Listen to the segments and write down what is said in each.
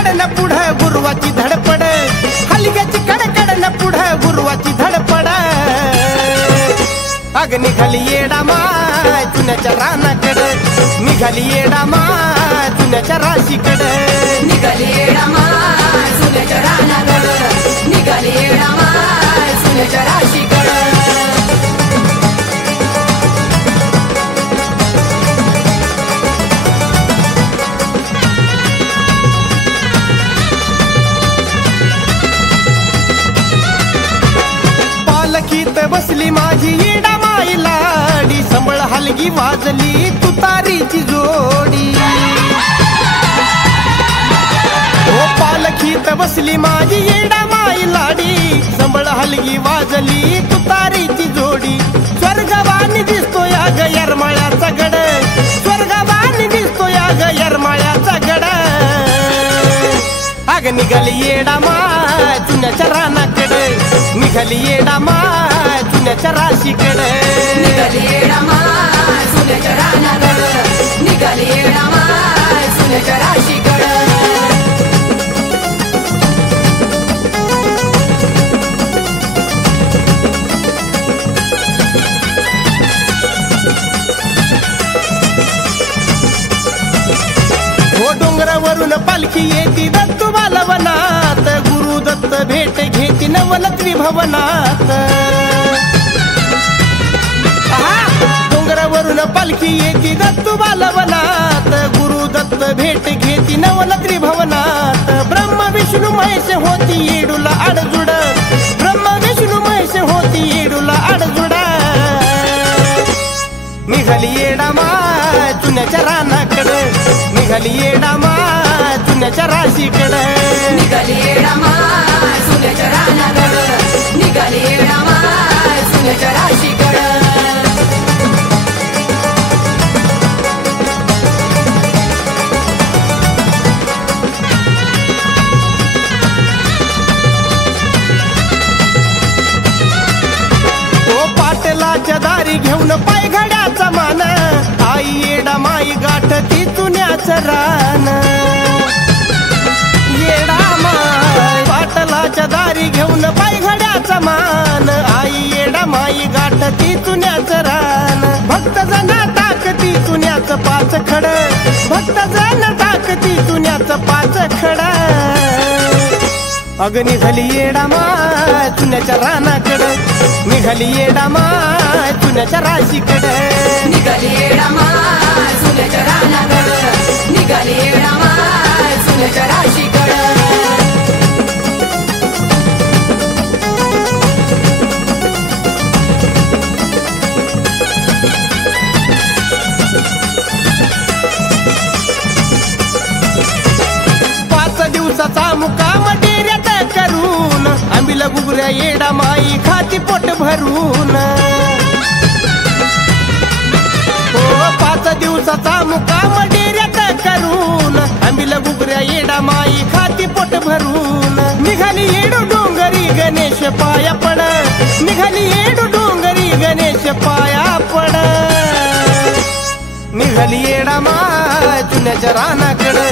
कडकडन पुढं गुरुवाची धडपड, हलग्याची कडकडन पुढं गुरुवाची धडपड. अग निघाली येडा माय चुन्याच्या रानाकडं, निघाली येडा माय चुन्याच्या राशीकडं. निघाली येडा माय चुन्याच्या रानाकडं, निघाली येडा माय चुन्याच्या राशीकडं. पालखीत बसली माझी येडा माई लाडी, संबळ हलगी वाजली तुतारीची जोडी. ओ पालखीत बसली माझी येडा माई लाडी, संबळ हलगी वाजली तुतारीची जोडी. स्वर्गवानी दिसतो या ग येरमाळ्याचा गड, स्वर्गवानी दिसतो या ग येरमाळ्याचा गड. अग निघाली येडा माय चुन्याच्या रानाकडे, निघाली येडा माय चुन्याच्या राशीकडे. निघाली येडा माय चुन्याच्या रानाकडं, निघाली येडा माय चुन्याच्या राशीकडं. हो डोंगरावरून पालखी येती दत्त बालवनात, गुरु दत्त भेट घेती नवलत विभवनात. डोंगरावरून पालखी येती दत्त बालवनात, गुरु दत्त भेट घेती नवलत विभवनात. ब्रह्म विष्णू महेश होती येडूला आडजुड, ब्रह्म विष्णू महेश होती येडूला आडजुड. निघाली येडा माय चुन्याच्या रानाकडं, निघाली येडा माय चुन्याच्या राशीकडं. निघाली येडा माय चुन्याच्या रानाकडं, निघाली येडा माय चुन्याच्या राशीकडं. पाटलाच्या दारी घेऊन पायघड्याचा मान, आई येडा माई गाठ ती चुन्याचं रान. येडा माय पाटलाच्या दारी घेऊन पायघड्याचा मान, आई येडा माई गाठ ती चुन्याचं रान. भक्त जण टाकती चुन्याचं पाच खड, भक्त जण टाकती चुन्याचं पाच खड. अग निघाली येडा माय चुन्याच्या रानाकडं, निघाली येडा माय चुन्याच्या राशीकडं. निघाली येडा माय चुन्याच्या रानाकडं, निघाली येडा माय चुन्याच्या राशीकडं. दिवसाचा मुकाम डेऱ्यात करून, आंबीला गुगऱ्या येडा माई खाती पोट भरून. हो 5 दिवसाचा मुकाम डेऱ्यात करून, आंबीला गुगऱ्या येडा माई खाती पोट भरून. निघाली येडू डोंगरी गणेश पाया पड, निघाली येडू डोंगरी गणेश पाया पड. निघाली येडा माय चुन्याच्या रानाकडं,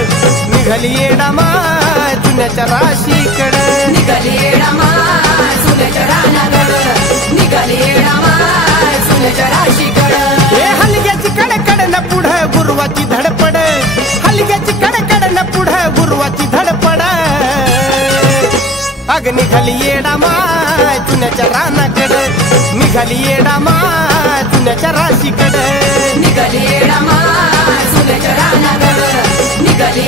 निघाली येडा माय चुन्याच्या राशीकडं. निघाली येडा माय चुन्याच्या रानाकडं, निघाली येडा माय चुन्याच्या राशीकडं. हे हलग्याची कडकडन पुढं गुरुवाची धडपड, हलग्याची कडकडन पुढं गुरुवाची धडपड. अग निघाली येडा माय चुन्याच्या रानाकडं, निघाली येडा माय चुन्याच्या राशीकडं. निघाली येडा माय चुन्याच्या रानाकडं, निघाली